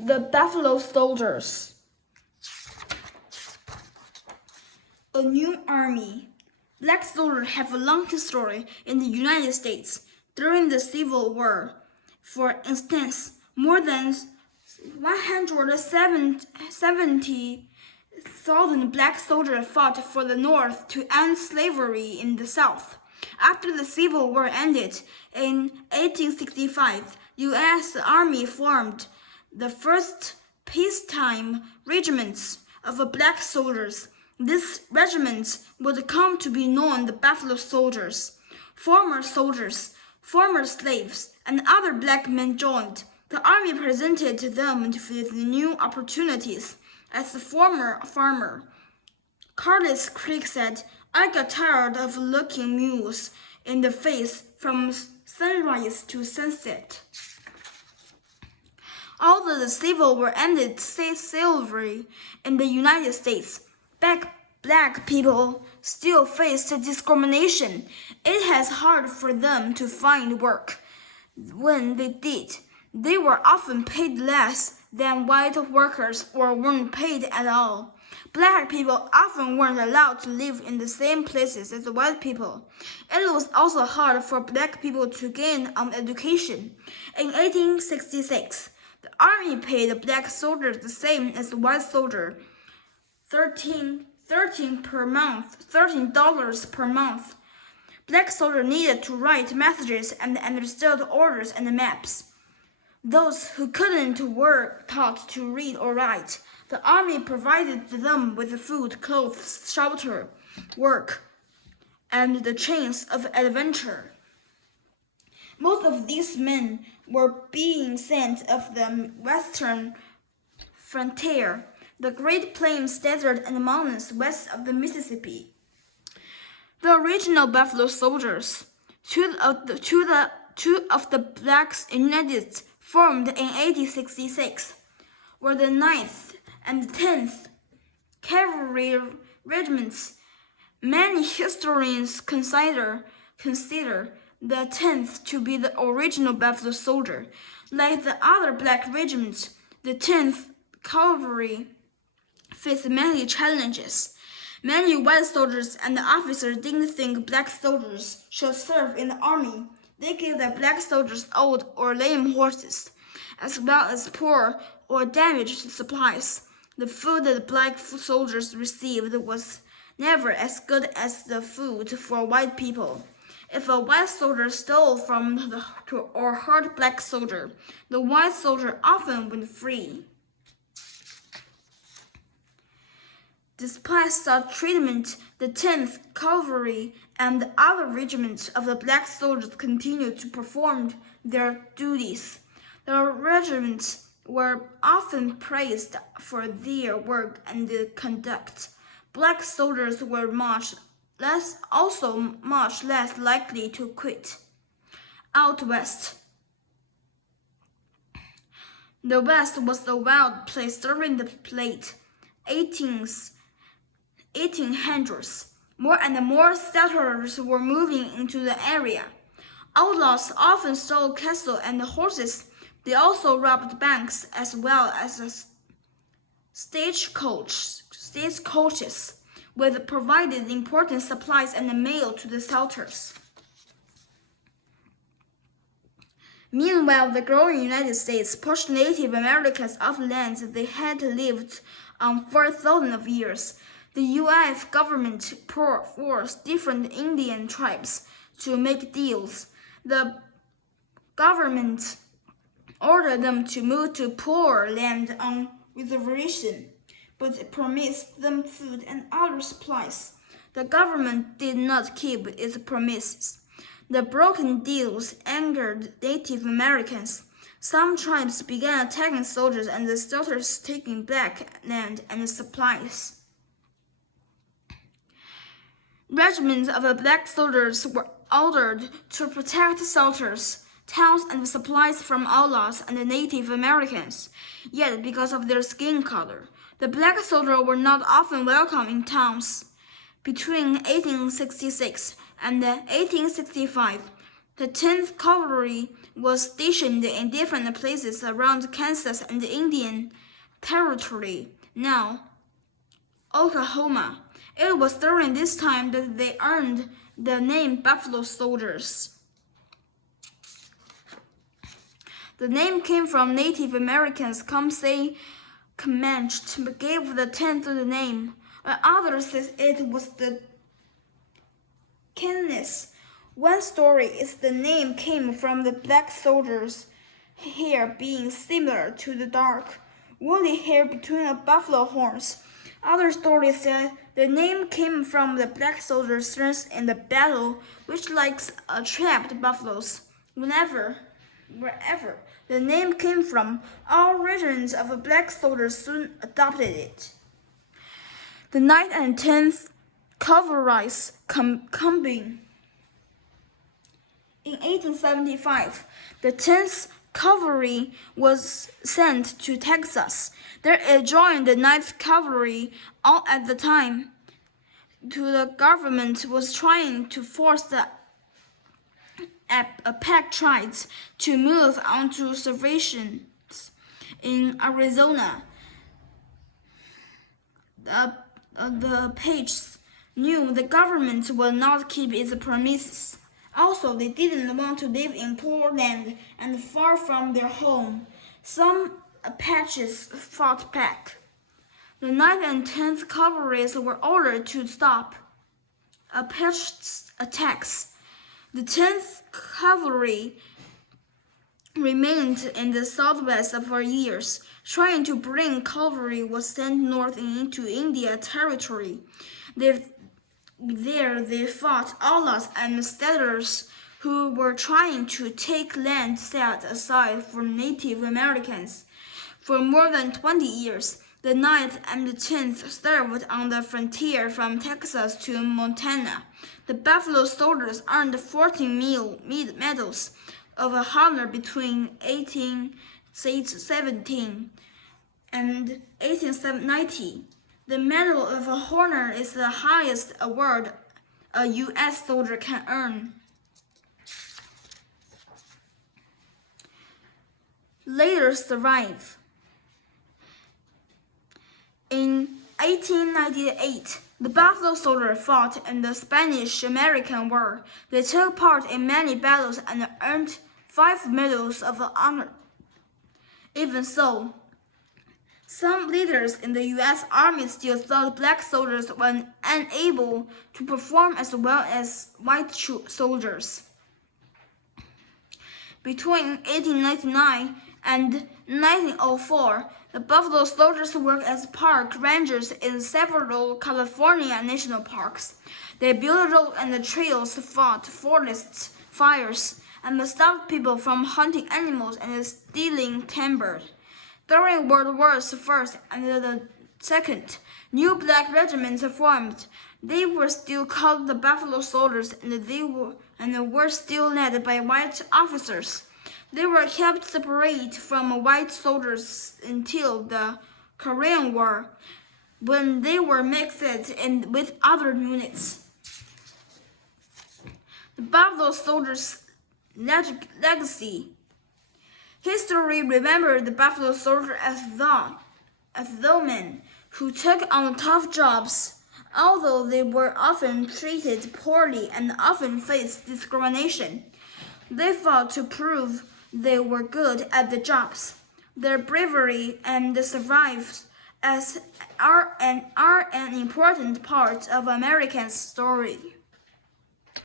The Buffalo Soldiers. A new army. Black soldiers have a long history in the United States. During the Civil War, for instance, more than 170,000 black soldiers fought for the North to end slavery in the South. After the Civil War ended in 1865, the U.S. Army formed the first peacetime regiments of black soldiers. These regiments would come to be known the Buffalo Soldiers. Former soldiers, former slaves, and other black men joined. The army presented them with new opportunities. As a former farmer, Carlos Creek said, "I got tired of looking mules in the face from sunrise to sunset." Although the Civil War ended slavery in the United States, black people still faced discrimination. It was hard for them to find work. When they did, they were often paid less than white workers or weren't paid at all. Black people often weren't allowed to live in the same places as white people. It was also hard for black people to gain an education. In 1866, the army paid black soldiers the same as white soldiers, $13 per month. Black soldiers needed to write messages and understood orders and maps. Those who couldn't were taught to read or write. The army provided them with food, clothes, shelter, work, and the chance of adventure. Most of these men were being sent of the western frontier, the Great Plains desert and mountains west of the Mississippi. The original Buffalo Soldiers, two of the blacks united, formed in 1866, were the 9th and 10th Cavalry Regiments. Many historians consider the 10th to be the original Buffalo Soldier. Like the other black regiments, the 10th Cavalry faced many challenges. Many white soldiers and officers didn't think black soldiers should serve in the army. They gave the black soldiers old or lame horses, as well as poor or damaged supplies. The food that black soldiers received was never as good as the food for white people. If a white soldier stole from or hurt black soldier, the white soldier often went free. Despite such treatment, the 10th Cavalry and the other regiments of the black soldiers continued to perform their duties. The regiments were often praised for their work and conduct. Black soldiers were much less likely to quit. Out west, the West was a wild place during the late 1800s. More and more settlers were moving into the area. Outlaws often stole cattle and horses. They also robbed banks as well as stagecoaches, which provided important supplies and mail to the settlers. Meanwhile, the growing United States pushed Native Americans off lands they had lived on for thousands of years. The U.S. government forced different Indian tribes to make deals. The government ordered them to move to poor land on reservation, but promised them food and other supplies. The government did not keep its promises. The broken deals angered Native Americans. Some tribes began attacking soldiers and the settlers taking back land and supplies. Regiments of black soldiers were ordered to protect settlers, towns, and supplies from outlaws and Native Americans. Yet, because of their skin color, the black soldiers were not often welcome in towns. Between 1866 and 1865, the 10th Cavalry was stationed in different places around Kansas and Indian Territory, now Oklahoma. It was during this time that they earned the name Buffalo Soldiers. The name came from Native Americans Comsey Comanche gave the 10th the name, while others said it was the Kansas. One story is the name came from the black soldiers' hair being similar to the dark, woolly hair between the buffalo horns. Other stories said the name came from the black soldiers' strength in the battle, which likes trapped buffaloes. Wherever the name came from, all regiments of black soldiers soon adopted it. The 9th and 10th Cavalry's combined. In 1875, the 10th Cavalry was sent to Texas. There it joined the 9th Cavalry. All at the time, the government was trying to force the Apache tribes to move on to reservations in Arizona. The Apaches knew the government would not keep its promises. Also, they didn't want to live in poor land and far from their home. Some Apaches fought back. The 9th and 10th Cavalries were ordered to stop Apache attacks. The 10th Cavalry remained in the Southwest for years, trying to bring cavalry was sent north into Indian Territory. There they fought outlaws and settlers who were trying to take land set aside for Native Americans. For more than 20 years, the 9th and the 10th served on the frontier from Texas to Montana. The Buffalo Soldiers earned 14 medals of honor between 1817 and 1890. The Medal of Honor is the highest award a U.S. soldier can earn. Later survive. In 1898, the Buffalo Soldiers fought in the Spanish-American War. They took part in many battles and earned 5 medals of honor. Even so, some leaders in the U.S. Army still thought black soldiers were unable to perform as well as white soldiers. Between 1899 and 1904, the Buffalo Soldiers worked as park rangers in several California national parks. They built roads and trails, fought forest fires, and stopped people from hunting animals and stealing timber. During World Wars I and the II, new black regiments formed. They were still called the Buffalo Soldiers, and were still led by white officers. They were kept separate from white soldiers until the Korean War, when they were mixed in with other units. The Buffalo Soldiers' legacy. History remembered the Buffalo Soldier as those men who took on tough jobs, although they were often treated poorly and often faced discrimination. They fought to prove they were good at the jobs. Their bravery and survival are an important part of American story.